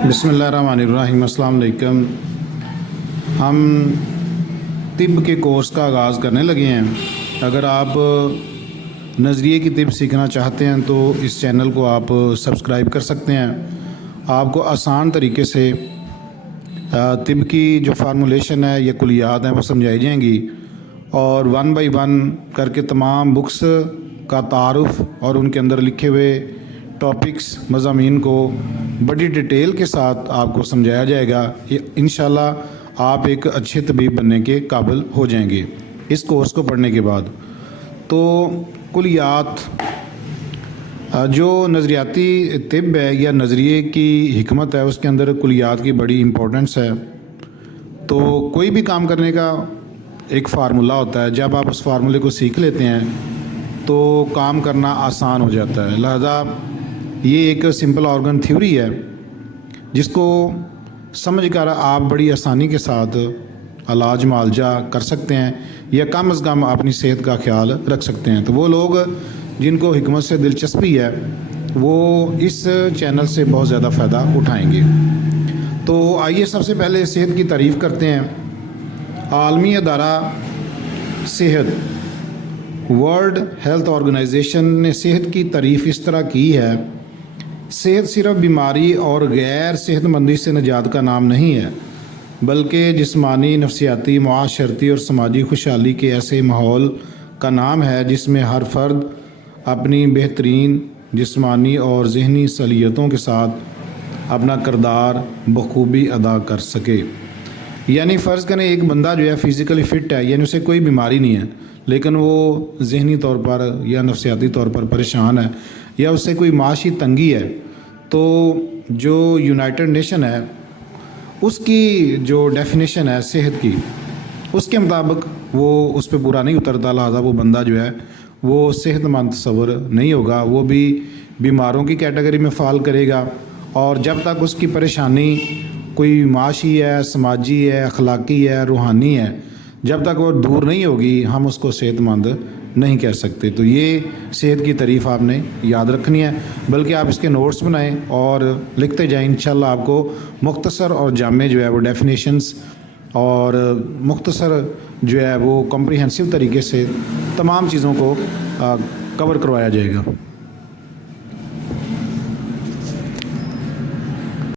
बिस्मिल्लाहिर्रहमानिर्रहीम। अस्सलाम वालेकुम। हम तिब के कोर्स का आगाज़ करने लगे हैं। अगर आप नज़रिए की तिब सीखना चाहते हैं तो इस चैनल को आप सब्सक्राइब कर सकते हैं। आपको आसान तरीके से तिब की जो फार्मूलेशन है या कुलियात हैं वो समझाई जाएंगी और वन बाई वन करके तमाम बुक्स का तारुफ और उनके अंदर लिखे हुए टॉपिक्स मज़ामीन को बड़ी डिटेल के साथ आपको समझाया जाएगा। इंशाल्लाह आप एक अच्छे तबीब बनने के काबिल हो जाएंगे इस कोर्स को पढ़ने के बाद। तो कुलियात जो नज़रियाती तिब है या नज़रिए की हिकमत है उसके अंदर कुलियात की बड़ी इम्पोर्टेंस है। तो कोई भी काम करने का एक फ़ार्मूला होता है, जब आप उस फार्मूले को सीख लेते हैं तो काम करना आसान हो जाता है। लिहाजा ये एक सिंपल ऑर्गन थ्योरी है जिसको समझ कर आप बड़ी आसानी के साथ इलाज मुआलजा कर सकते हैं या कम अज़ कम अपनी सेहत का ख्याल रख सकते हैं। तो वो लोग जिनको हिकमत से दिलचस्पी है वो इस चैनल से बहुत ज़्यादा फ़ायदा उठाएंगे। तो आइए सबसे पहले सेहत की तारीफ़ करते हैं। आलमी अदारा सेहत वर्ल्ड हेल्थ ऑर्गेनाइजेशन ने सेहत की तारीफ़ इस तरह की है, सेहत सिर्फ बीमारी और गैर सेहतमंदी से निजात का नाम नहीं है, बल्कि जिस्मानी, नफसियाती, मुआशरती और समाजी खुशहाली के ऐसे माहौल का नाम है जिसमें हर फ़र्द अपनी बेहतरीन जिस्मानी और ज़हनी सलाहियतों के साथ अपना किरदार बखूबी अदा कर सके। यानी फ़र्ज़ करें एक बंदा जो है फ़िज़िकली फ़िट है, यानी उसे कोई बीमारी नहीं है, लेकिन वो ज़हनी तौर पर या नफसियाती तौर पर परेशान है या उससे कोई माशी तंगी है, तो जो यूनाइटेड नेशन है उसकी जो डेफिनेशन है सेहत की, उसके मुताबिक वो उस पर पूरा नहीं उतरता। लिहाजा वो बंदा जो है वो सेहतमंद तस्वर नहीं होगा, वो भी बीमारों की कैटेगरी में फ़ाल करेगा। और जब तक उसकी परेशानी कोई माशी है, समाजी है, अखलाकी है, रूहानी है, जब तक वो दूर नहीं होगी हम उसको सेहतमंद नहीं कह सकते। तो ये सेहत की तारीफ़ आपने याद रखनी है, बल्कि आप इसके नोट्स बनाएं और लिखते जाएं। इंशाल्लाह आपको मुख्तसर और जामे जो है वो डेफिनेशंस और मुख्तसर जो है वो कॉम्प्रिहेंसिव तरीके से तमाम चीज़ों को कवर करवाया जाएगा।